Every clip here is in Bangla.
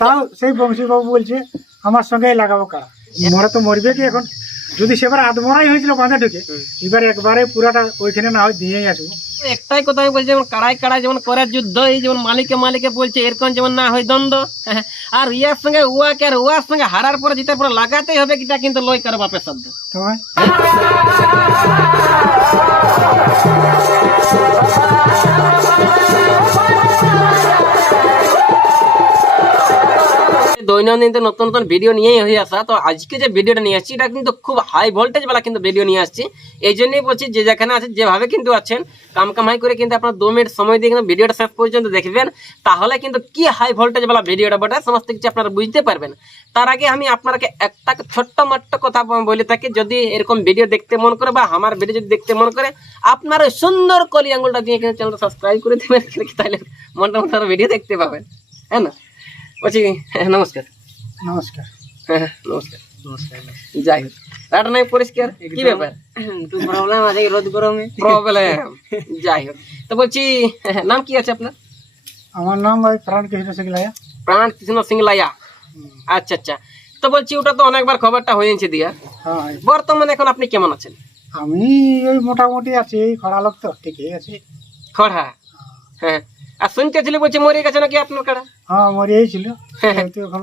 তাও সেই বংশীবাবু বলছে আমার সঙ্গেই লাগাবো কারা? মরে তো মরবে কি এখন? যদি সেবার আধমরাই হয়েছিল বাঁধা ঢুকে এবার একবারে পুরাটা ওইখানে না হয় দিয়েই আসব। একটাই কথা বলছি যেমন কাড়াই কাড়াই যেমন করে যুদ্ধ এই যেমন মালিকে মালিকে বলছে এরকম যেমন না হয় দ্বন্দ্ব। আর ইয়ার সঙ্গে উয়াকে আর উয়ার সঙ্গে হারার পরে জিতার পরে লাগাতেই হবে কিটা কিন্তু লই কারও বাপের শব্দ। তোমায় দৈনন্দিন নতুন নতুন ভিডিও নিয়েই হয়ে আসা। তো আজকে যে ভিডিওটা নিয়ে আসছি, এটা কিন্তু খুব হাই ভোল্টেজ বেলা কিন্তু ভিডিও নিয়ে আসছি। এই জন্যই বলছি, যে যেখানে আছে যেভাবে কিন্তু আছেন, কাম কামাই করে কিন্তু আপনার দু মিনিট সময় দিয়ে কিন্তু ভিডিওটা শেষ পর্যন্ত দেখবেন। তাহলে কিন্তু কি হাই ভোল্টেজ বেলা ভিডিওটা বটে, সমস্ত কিছু আপনারা বুঝতে পারবেন। তার আগে আমি আপনাকে একটা ছোট্ট মাট্ট কথা বলে থাকি, যদি এরকম ভিডিও দেখতে মন করে বা আমার ভিডিও যদি দেখতে মন করে, আপনার সুন্দর কলি আঙুলটা দিয়ে কিন্তু চ্যানেলটা সাবস্ক্রাইব করে দেবেন, তাহলে মনটা মতো ভিডিও দেখতে পাবেন। হ্যাঁ না? বলছি হ্যাঁ, নমস্কার নমস্কার হ্যাঁ নমস্কার যাই হোক রাটা নাই পরিষ্কার কি ব্যাপার একটু প্রবলেম আছে এই রোদ গরমে প্রবলেম যাই হোক তো বলছি নাম কি আছে আপনার আমার নাম ওই প্রাণ কৃষ্ণ সিংলাইয়া প্রাণ কৃষ্ণ সিং লাইয়া আচ্ছা আচ্ছা তো বলছি ওটা তো অনেকবার খবরটা হয়েছে দিয়া হ্যাঁ বর্তমানে এখন আপনি কেমন আছেন আমি ওই মোটামুটি আছি এই খরা লোক তো ঠিকই আছে খড়া হ্যাঁ আর শুনতেছিলি বলছি মরে গেছে নাকি আপনার কাড়া? হ্যাঁ মরিয়েই ছিল এখন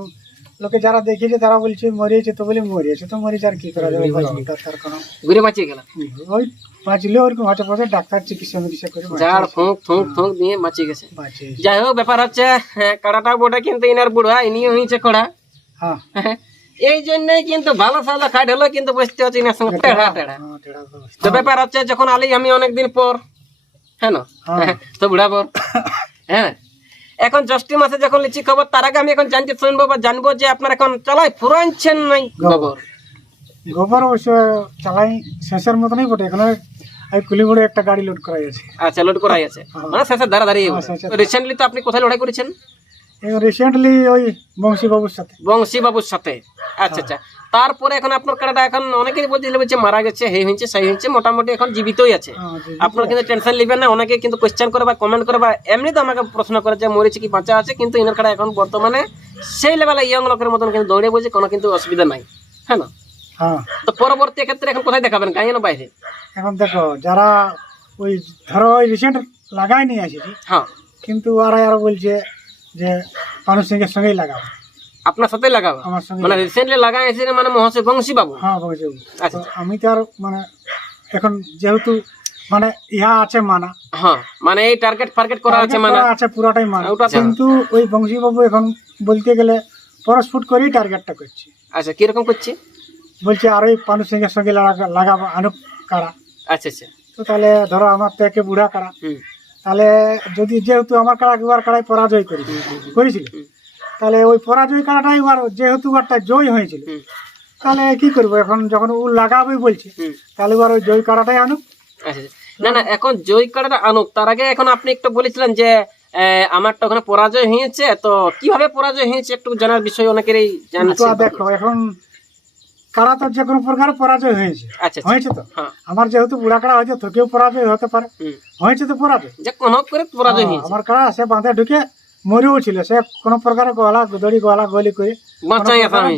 লোকে যারা দেখেছে তারা বলছে মরিয়েছে তো বলে মরিয়েছে তো মরিয়েছে আর কি করা যাবে? তার কোনো ঘুরে বাঁচিয়ে গেল। ওই বাঁচলে ওরকম হচ্ছে পথে ডাক্তার চিকিৎসা মিকিৎসা করে ঝাড় ফুঁক ফুঁক ফুঁক দিয়ে বাঁচিয়ে গেছে। যাই হোক ব্যাপার হচ্ছে হ্যাঁ কাড়াটা বটে কিন্তু ইনার বুড়া ইনিও হয়েছে খড়া হ্যাঁ। এই জন্যই কিন্তু ভালো সালো খাট হলো কিন্তু বসতে হচ্ছে ইনার সঙ্গে। টেড়া টেড়া। হ্যাঁ, বসে। তো ব্যাপার হচ্ছে যখন আলি আমি অনেকদিন পর হ্যাঁ না? হ্যাঁ। তো বুড়া পর হ্যাঁ। এখন জ্যৈষ্ঠী মাসে যখন লিচি খবর তার আগে আমি এখন জানতে শুনব বা জানব যে আপনার এখন চালাই ফুরাইছেন নাই গোবর। গোবর? অবশ্য চালাই শেষের মতনই বটে। এখন এই কুলিগুড়ে একটা গাড়ি লোড করাই আছে। আচ্ছা লোড করাই আছে। মানে শেষের দাঁড়া দাঁড়িয়ে আছে রিসেন্টলি তো আপনি কোথায় লড়াই করেছেন? রিসেন্টলি ওই বংশী বাবুর সাথে। বংশী বাবুর সাথে। আচ্ছা আচ্ছা। তারপরে এখন আপনার কাড়াটা এখন অনেকেই বলছিল বলছে মারা গেছে এই হয়েছে সেই হয়েছে মোটামুটি এখন জীবিতই আছে। হ্যাঁ, আপনার কিন্তু টেনশন নেবেন না অনেকে কিন্তু কোয়েশ্চেন করে বা কমেন্ট করে বা এমনি তো আমাকে প্রশ্ন করে যে মরেছে কি বাঁচা আছে কিন্তু ইনার কাড়া এখন বর্তমানে সেই লেভেলে ইয়ং লোকের মতন কিন্তু দৌড়ে বলছে কোনো কিন্তু অসুবিধা নাই। হ্যাঁ না? হ্যাঁ। তো পরবর্তী ক্ষেত্রে এখন কোথায় দেখাবেন? গাঁয়ে না বাইরে? এখন দেখো যারা ওই ধরো ওই রিসেন্ট লাগাই নিয়ে আসেছি হ্যাঁ। কিন্তু ওরা আরও বলছে যে মানুষ সিংহের সঙ্গেই লাগাও। আপনার সাথে লাগাবো? আমার সঙ্গে মানে রিসেন্টলি লাগাই এসেছে মানে মহাশয় বংশী বাবু? হ্যাঁ বংশী বাবু। আচ্ছা। আমি তো আর মানে এখন যেহেতু মানে ইহা আছে মানা। হ্যাঁ মানে এই টার্গেট ফার্গেট করা আছে মানে। আছে পুরাটাই মানা। ওটা কিন্তু ওই বংশী বাবু এখন বলতে গেলে পরস্ফুট করেই টার্গেটটা করছে। আচ্ছা কীরকম করছে? বলছে আর ওই পানু সিংহের সঙ্গে লাগা- লাগাবো আনুক কারা। আচ্ছা আচ্ছা। তো তাহলে ধরো আমার তো একে বুড়া কারা। হুম। তাহলে যদি যেহেতু আমার কারা একবার কারাই পরাজয় করি করেছিল তাহলে ওই পরাজয় কারাটাই এবার যেহেতু একটা জয় হয়েছিল তাহলে কি করব? এখন যখন ও লাগাবে বলছে তাহলে এবার ওই জয় কারাটাই আনুক। আচ্ছা আচ্ছা। না না এখন জয় কার্ডটা আনুক। তার আগে এখন আপনি একটু বলেছিলেন যে আহ, আমারটা ওখানে পরাজয় হয়েছে তো কীভাবে পরাজয় হয়েছে একটু জানার বিষয় অনেকেরই তো জানছে দেখো এখন কারা তো যে কোনো প্রকার পরাজয় হয়েছে। আচ্ছা আচ্ছা। হয়েছে তো? হ্যাঁ। আমার যেহেতু বুড়া কারা হয়েছে তোকেও পরাজয় হতে পারে। হয়েছে তো পরাজয়? যে কোনো করে পরাজয় হ্যাঁ, হয়েছে। আমার কারা সে বাঁধে ঢুকে মরেও ছিল সে কোনো প্রকার গলা দড়ি গলা গলি করে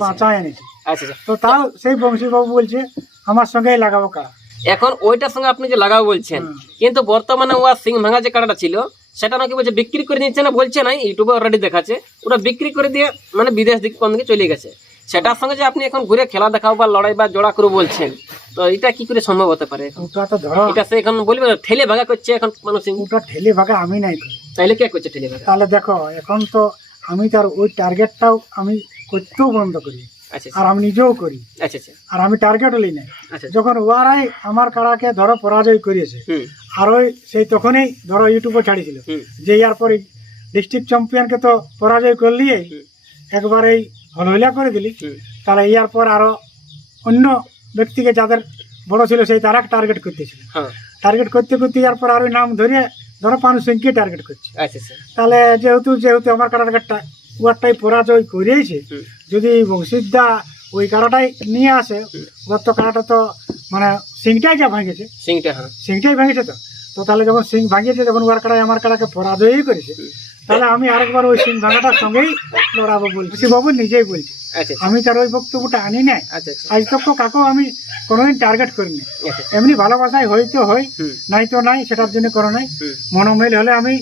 বাঁচায় এনেছে আচ্ছা তো তাও সেই বংশীবাবু বলছে আমার সঙ্গেই লাগাবো কারা এখন ওইটার সঙ্গে আপনি যে লাগাবো বলছেন কিন্তু বর্তমানে ওয়া সিং ভাঙা যে কাটাটা ছিল সেটা নাকি বলছে বিক্রি করে নিচ্ছে না বলছে না ইউটিউবে অলরেডি দেখাচ্ছে। ওটা বিক্রি করে দিয়ে মানে বিদেশ দিকে কোন দিকে চলে গেছে। সেটার সঙ্গে যে আপনি এখন ঘুরে খেলা দেখাও বা লড়াই বা জোড়া করে বলছেন তো এটা কি করে সম্ভব হতে পারে? এখন? ওটা তো ধরো। এটা সে এখন বলবে না, ঠেলে ভাগা করছে এখন মানুষ। ওটা ঠেলে ভাগে আমি নাই করি। তাইলে কে করছে ঠেলে ভাগা? তাহলে দেখো এখন তো আমি তার ওই টার্গেটটাও আমি করতেও বন্ধ করি। আচ্ছা আর আমি নিজেও করি। আচ্ছা আচ্ছা। আর আমি টার্গেট লিই নাই। আচ্ছা যখন ওয়ারাই আমার কারাকে ধরো পরাজয় করিয়েছে আর ওই সেই তখনই ধরো ইউটিউবে ছাড়িয়েছিল। যে ইয়ার পরে ডিস্ট্রিক্ট চ্যাম্পিয়নকে তো পরাজয় করলিয়ে। একবার এই হলহলিয়া করে দিলি তাহলে ইয়ার পর আরও অন্য ব্যক্তিকে যাদের বড় ছিল সেই তারা টার্গেট করতেছিল টার্গেট করতে করতে ইয়ার পর আরও নাম ধরে ধরো পানু সিংকে টার্গেট করছে। আচ্ছা আচ্ছা। তাহলে যেহেতু যেহেতু আমার টার্গেটটা ওয়ারটাই পরাজয় করিয়েছে যদি বংশীদা ওই কারাটাই নিয়ে আসে ওর তো কারাটা তো মানে সিংটাই যা ভাঙেছে। সিংটা হ্যাঁ। সিংটাই ভাঙেছে তো। তো তাহলে যখন সিং ভাঙিয়েছে যখন ওয়ার কারাই আমার কারাকে পরাজয়ই করেছে। তাহলে আমি আরেকবার ওই সিং ভাঙাটার সঙ্গেই লড়াবো বলছি। বাবু নিজেই বলছে। আচ্ছা। আমি তার ওই বক্তব্যটা আনি নাই। আচ্ছা আচ্ছা। আজ তক কাকু আমি কোনোদিন টার্গেট করিনি। আচ্ছা এমনি ভালোবাসায় হয়তো হয় নাই তো নাই সেটার জন্য করো নাই। মনোমেল হলে আমি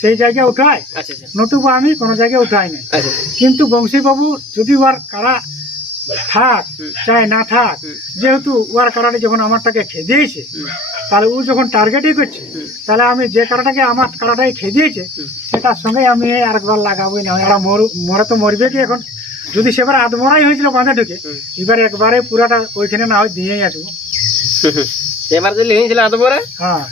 সেই জায়গায় উঠাই আচ্ছা আচ্ছা। নতুবা আমি কোনো জায়গায় উঠাই নাই। আচ্ছা কিন্তু বংশীবাবু যদি ওর কারা থাক। চাই না থাক যেহেতু ওর কারাটা যখন আমারটাকে খেদিয়েছে তাহলে ও যখন টার্গেটই করছে তাহলে আমি যে কারাটাকে আমার কারাটাই খেদিয়েছে সেটার সঙ্গে আমি আরেকবার লাগাবোই না এরা মরে তো মরবে কি এখন? যদি সেবার আধমরাই হয়েছিল বাঁধে ঢুকে এবার একবারে পুরাটা ওইখানে না হয় দিয়েই আসব। এবার যদি হয়েছিল আদবরে হ্যাঁ।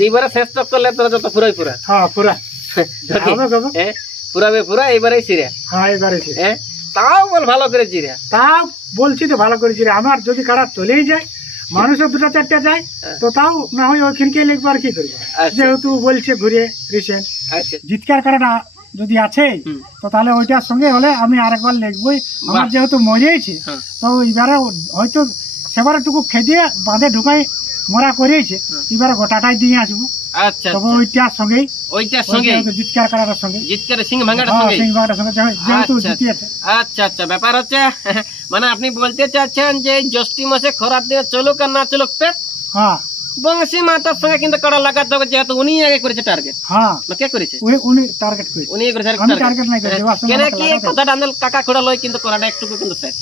এইবারে শেষ তক করলে তোরা যত পুরাই পুরা। হ্যাঁ পুরা। পুরাবে পুরা এইবারে সিরে হ্যাঁ এবারে সে। এ তাও বল ভালো করে চিরে তাও বলছি তো ভালো করে রে আমার যদি কারা চলেই যায় মানুষের দুটা চারটা যায় তো তাও না হয় ওইখানকে লিখব আর কি করব। আচ্ছা। যেহেতু বলছে ঘুরে রিসেন্ট জিৎকার জিতকার কারাটা যদি আছে তো তাহলে ওইটার সঙ্গে হলে আমি আরেকবার লিখবই। আমার যেহেতু মরেছি হ্যাঁ। তো এবারে হয়তো সেবারটুকু খেদিয়ে বাঁধে ঢুকাই মরা করিয়েছে হুম। এবারে গোটাটাই দিয়ে আসব। আচ্ছা তবে আচ্ছা। ওইটার সঙ্গেই ওইটার সঙ্গে জিতকার কারাটার সঙ্গে। জিতকার সিং ভাঙাটার সঙ্গে সিং বাংলার সঙ্গে যেহেতু আচ্ছা, জিতিয়েছে আচ্ছা। আচ্ছা ব্যাপার হচ্ছে মানে আপনি বলতে চাচ্ছেন যে জ্যৈষ্ঠী মাসে খরার দিনে চলুক আর না চলুক পেট? হ্যাঁ। বংশী মাতার সঙ্গে কিন্তু কড়া লাগাতে হবে যেহেতু উনি আগে করেছে টার্গেট হ্যাঁ। কে করেছে? উনি টার্গেট করেছে। উনি করেছে আমি টার্গেট নাই করেছি কেন কি। কথাটা আন্দোলন কাকা খোড়া লয় কিন্তু করাটা একটু কিন্তু সেট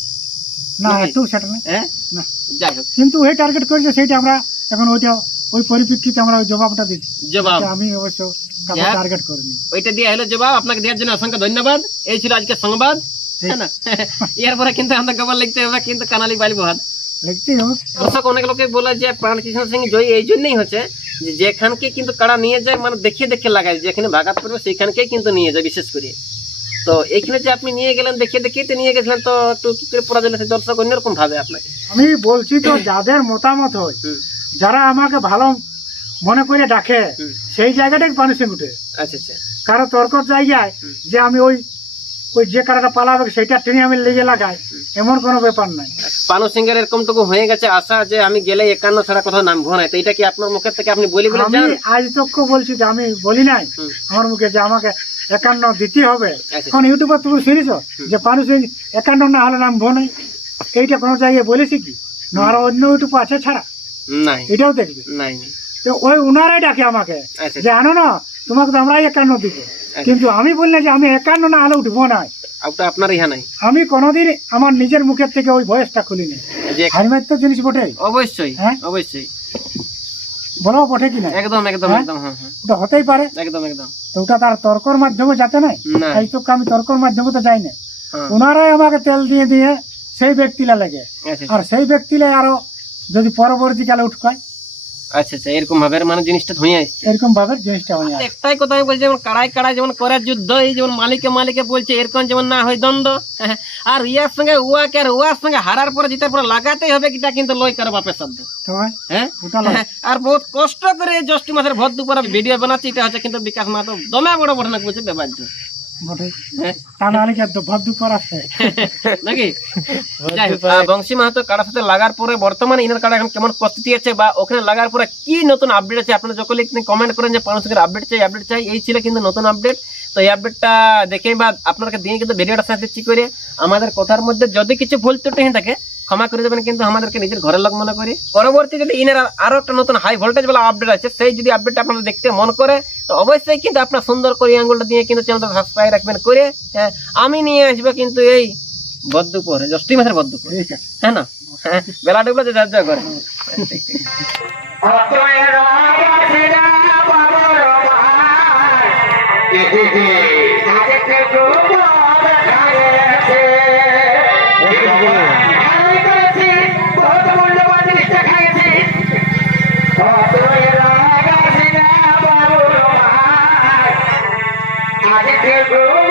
না একটু সেটা না হ্যাঁ? না। যাই হোক। কিন্তু ওই টার্গেট করেছে সেইটা আমরা এখন ওইটা ওই পরিপ্রেক্ষিতে আমরা ওই জবাবটা দিচ্ছি জবাব। আমি অবশ্য কাউকে টার্গেট করিনি। ওইটা দিয়ে হলো জবাব। আপনাকে দেওয়ার জন্য অসংখ্য ধন্যবাদ। এই ছিল আজকে সংবাদ। হ্যাঁ এরপরে কিন্তু আমাদের খবর লিখতে হবে কিন্তু কানালি বালি বহাদ লিখতেই হবে। দর্শক অনেক লোকে বলে যে প্রাণকৃষ্ণ সিং জয়ী এই জন্যই হচ্ছে যে যেখানকে কিন্তু কারা নিয়ে যায় মানে দেখে দেখে লাগায় যেখানে ভাগাত করবে সেইখানকেই কিন্তু নিয়ে যায় বিশেষ করে। তো এখানে যে আপনি নিয়ে গেলেন দেখে দেখে তো নিয়ে গেছিলেন তো একটু কি করে পড়া দর্শক অন্যরকম ভাবে আপনাকে। আমি বলছি তো যাদের মতামত হয় যারা আমাকে ভালো মনে করে ডাকে সেই জায়গাটাই মানুষের উঠে আচ্ছা আচ্ছা। কারও তর্ক জায়গায় যে আমি ওই ওই যে কারাটা পালাবে সেটা টেনে আমি লেগে লাগাই এমন কোনো ব্যাপার নাই। পানু সিং এর এরকমটুকু হয়ে গেছে আশা যে আমি গেলে একান্ন ছাড়া কোথাও নামবো না। তো এটা কি আপনার মুখের থেকে আপনি বলি বলে আমি আজ তক্ষ বলছি যে আমি বলি নাই। আমার মুখে যে আমাকে একান্ন দিতে হবে। আচ্ছা এখন ইউটিউবে তুমি শুনেছ যে পানু সিং একান্ন না হলে নাম নাই। এইটা কোনো জায়গায় বলেছি কি? না আরও অন্য ইউটিউব আছে ছাড়া? নাই। এটাও দেখবে। নাই। নাই। তো ওই উনারাই ডাকে আমাকে আচ্ছা। যে আনো না তোমাকে তো আমরাই একান্ন দিব। কিন্তু আমি বললে যে আমি একান্ন না হলে উঠবো না। আপনার ইহা নাই। আমি কোনোদিন আমার নিজের মুখের থেকে ওই বয়সটা খুলিনি। হারিমার তো জিনিস বটে। অবশ্যই হ্যাঁ? অবশ্যই। বলো বটে কি না? একদম একদম হ্যাঁ? একদম হ্যাঁ হ্যাঁ। ওটা হতেই পারে। একদম একদম। তো ওটা তার তর্কর মাধ্যমে যাতে নাই? এই তো আমি তর্কর মাধ্যমে তো যাই না। ওনারাই আমাকে তেল দিয়ে দিয়ে সেই ব্যক্তিলা লাগে। আচ্ছা। আর সেই ব্যক্তিলে আরও যদি পরবর্তীকালে উঠকায় আচ্ছা আচ্ছা এরকম ভাবে মানে জিনিসটা ধুয়ে আসছে। এরকম ভাবে জিনিসটা হয়ে যায় একটাই কথা আমি বলছি যেমন কাড়াই কাড়াই যেমন করে যুদ্ধ এই যেমন মালিকে মালিকে বলছে এরকম যেমন না হয় দ্বন্দ্ব হ্যাঁ, আর ইয়ার সঙ্গে উয়াকে আর উয়ার সঙ্গে হারার পরে জিতার পরে লাগাতেই হবে কিটা কিন্তু লই কারও বাপের শব্দ। হ্যাঁ? আর বহুত কষ্ট করে এই জ্যৈষ্ঠ মাসের ভর দুপুরে ভিডিও বানাচ্ছি এটা হচ্ছে কিন্তু বিকাশ মাতো দমে বড় বড় না বলছে বেবাধ্য বটে। হ্যাঁ। তা নাহলে কি আর ভর আছে। নাকি? যাই বংশী মাহাতো কাড়ার সাথে লাগার পরে বর্তমানে ইনার কাড়া এখন কেমন প্রস্তুতি আছে বা ওখানে লাগার পরে কি নতুন আপডেট আছে? আপনারা যখন কমেন্ট করেন যে মানুষের আপডেট চাই আপডেট চাই। এই ছিল কিন্তু নতুন আপডেট তো এই আপডেটটা দেখে বা আপনাদেরকে দিয়ে কিন্তু ভিডিওটা সাথে দিচ্ছি করে। আমাদের কথার মধ্যে যদি কিছু ভুল ত্রুটি থাকে ক্ষমা করে দেবেন কিন্তু আমাদেরকে নিজের ঘরের লোক মনে করি পরবর্তী যদি ইনার আরও একটা নতুন হাই ভোল্টেজ বলা আপডেট আছে সেই যদি আপডেট আপনারা দেখতে মন করে তো অবশ্যই কিন্তু আপনার সুন্দর করে আঙ্গুলটা দিয়ে কিন্তু চ্যানেলটা সাবস্ক্রাইব রাখবেন করে হ্যাঁ, আমি নিয়ে আসব কিন্তু এই বদ্দুপুর জ্যৈষ্ঠী মাসের বদ্দুপুর হ্যাঁ না হ্যাঁ, বেলা ডুবলে যে যার যা করে Thank you.